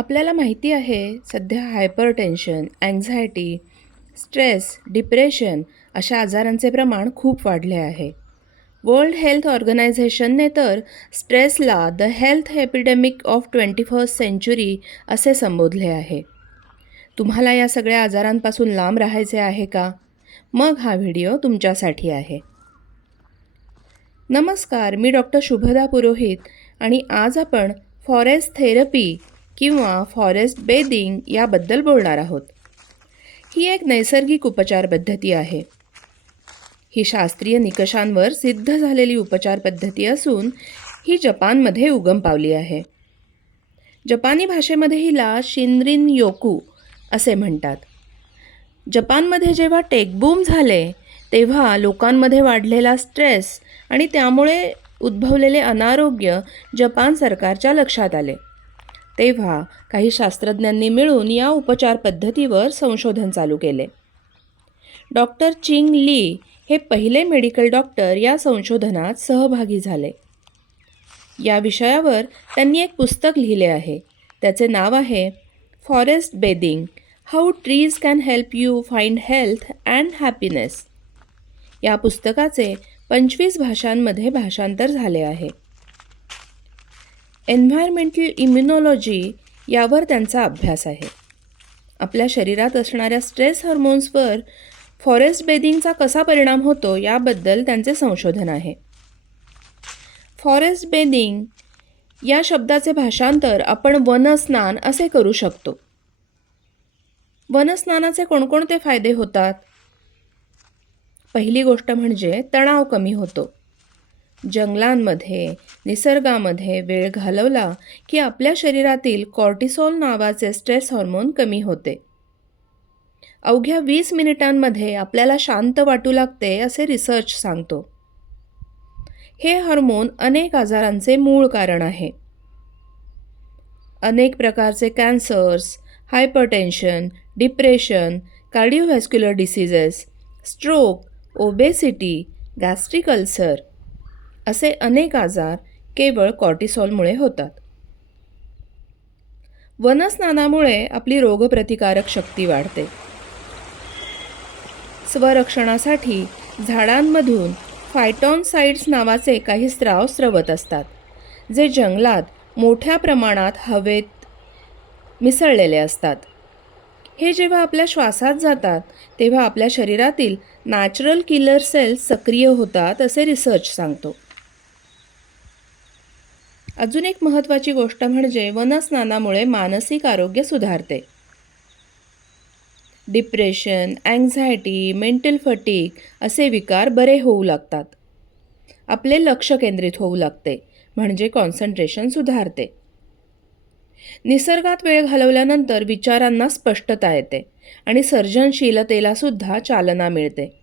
आपल्याला माहिती आहे सध्या हायपरटेन्शन अँझायटी स्ट्रेस डिप्रेशन अशा आजारांचे प्रमाण खूप वाढले आहे. वर्ल्ड हेल्थ ऑर्गनायझेशनने तर स्ट्रेसला the health epidemic of twenty first century असे संबोधले आहे. तुम्हाला या सगळ्या आजारांपासून लांब राहायचे आहे का? मग हा व्हिडिओ तुमच्यासाठी आहे. नमस्कार मी डॉक्टर शुभदा पुरोहित आणि आज आपण फॉरेस्ट थेरपी किंवा फॉरेस्ट बेदिंग याबद्दल बोलणार आहोत. ही एक नैसर्गिक उपचार पद्धती आहे. ही शास्त्रीय निकषांवर सिद्ध झालेली उपचार पद्धती असून ही जपानमध्ये उगम पावली आहे. जपानी भाषेमध्ये हिला शिनरिन योकू असे म्हणतात. जपानमध्ये जेव्हा टेकबूम झाले तेव्हा लोकांमध्ये वाढलेला स्ट्रेस आणि त्यामुळे उद्भवलेले अनारोग्य जपान सरकारच्या लक्षात आले. तेव्हा काही शास्त्रज्ञांनी मिळून या उपचार पद्धतीवर संशोधन चालू केले. डॉक्टर चिंग ली हे पहिले मेडिकल डॉक्टर या संशोधनात सहभागी झाले. या विषयावर त्यांनी एक पुस्तक लिहिले आहे. त्याचे नाव आहे forest bathing how trees can help you find health and happiness. या पुस्तकाचे पंचवीस भाषांमध्ये भाषांतर झाले आहे. एन्व्हायरमेंटल इम्युनॉलॉजी यावर त्यांचा अभ्यास आहे. आपल्या शरीरात असणाऱ्या स्ट्रेस हार्मोन्सवर फॉरेस्ट बेदिंगचा कसा परिणाम होतो याबद्दल त्यांचे संशोधन आहे. फॉरेस्ट बेदिंग या शब्दाचे भाषांतर आपण वनस्नान असे करू शकतो. वनस्नानाचे कोणकोणते फायदे होतात? पहिली गोष्ट म्हणजे तणाव कमी होतो. जंगलांमध्ये निसर्गामध्ये वेळ घालवला की आपल्या शरीरातील कॉर्टिसॉल नावाचे स्ट्रेस हॉर्मोन कमी होते. अवघ्या वीस मिनिटांमध्ये आपल्याला शांत वाटू लागते असे रिसर्च सांगतो. हे हार्मोन अनेक आजारांचे मूळ कारण आहे. अनेक प्रकारचे cancers hypertension depression cardiovascular diseases stroke obesity gastric ulcer असे अनेक आजार केवळ कॉर्टिसॉलमुळे होतात. वनस्नानामुळे आपली रोगप्रतिकारक शक्ती वाढते. स्वरक्षणासाठी झाडांमधून फायटॉनसाइड्स नावाचे काही स्राव स्रवत असतात जे जंगलात मोठ्या प्रमाणात हवेत मिसळलेले असतात. हे जेव्हा आपल्या श्वासात जातात तेव्हा आपल्या शरीरातील नॅचरल किलर सेल्स सक्रिय होतात असे रिसर्च सांगतो. अजून एक महत्त्वाची गोष्ट म्हणजे वनस्नानामुळे मानसिक आरोग्य सुधारते. डिप्रेशन अँझायटी मेंटल फटीक असे विकार बरे होऊ लागतात. आपले लक्ष केंद्रित होऊ लागते म्हणजे कॉन्सन्ट्रेशन सुधारते. निसर्गात वेळ घालवल्यानंतर विचारांना स्पष्टता येते आणि सर्जनशीलतेला सुद्धा चालना मिळते.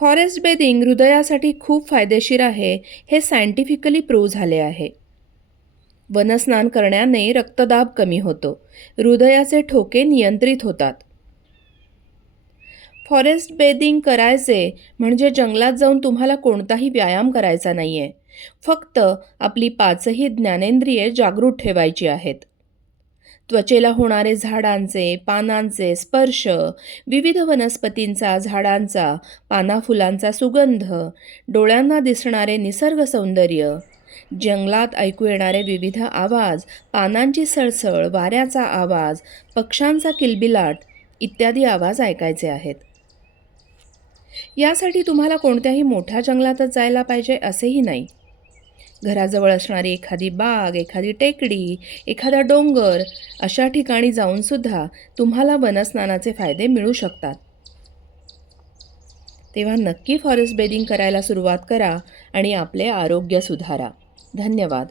फॉरेस्ट बेदिंग हृदयासाठी खूप फायदेशीर आहे हे सायंटिफिकली प्रूव्ह झाले आहे. वनस्नान करण्याने रक्तदाब कमी होतो हृदयाचे ठोके नियंत्रित होतात. फॉरेस्ट बेदिंग करायचे म्हणजे जंगलात जाऊन तुम्हाला कोणताही व्यायाम करायचा नाही आहे फक्त आपली पाचही ज्ञानेंद्रिये जागृत ठेवायची आहेत. त्वचेला होणारे झाडांचे पानांचे स्पर्श विविध वनस्पतींचा झाडांचा पानाफुलांचा सुगंध डोळ्यांना दिसणारे निसर्ग सौंदर्य जंगलात ऐकू येणारे विविध आवाज पानांची सळसळ वाऱ्याचा आवाज पक्ष्यांचा किलबिलाट इत्यादी आवाज ऐकायचे आहेत. यासाठी तुम्हाला कोणत्याही मोठ्या जंगलातच जायला पाहिजे असेही नाही. घराजवळ असणारी एखादी बाग एखादी टेकडी एखादा डोंगर अशा ठिकाणी जाऊनसुद्धा तुम्हाला वनस्नानाचे फायदे मिळू शकतात. तेव्हा नक्की फॉरेस्ट बेदिंग करायला सुरुवात करा आणि आपले आरोग्य सुधारा. धन्यवाद.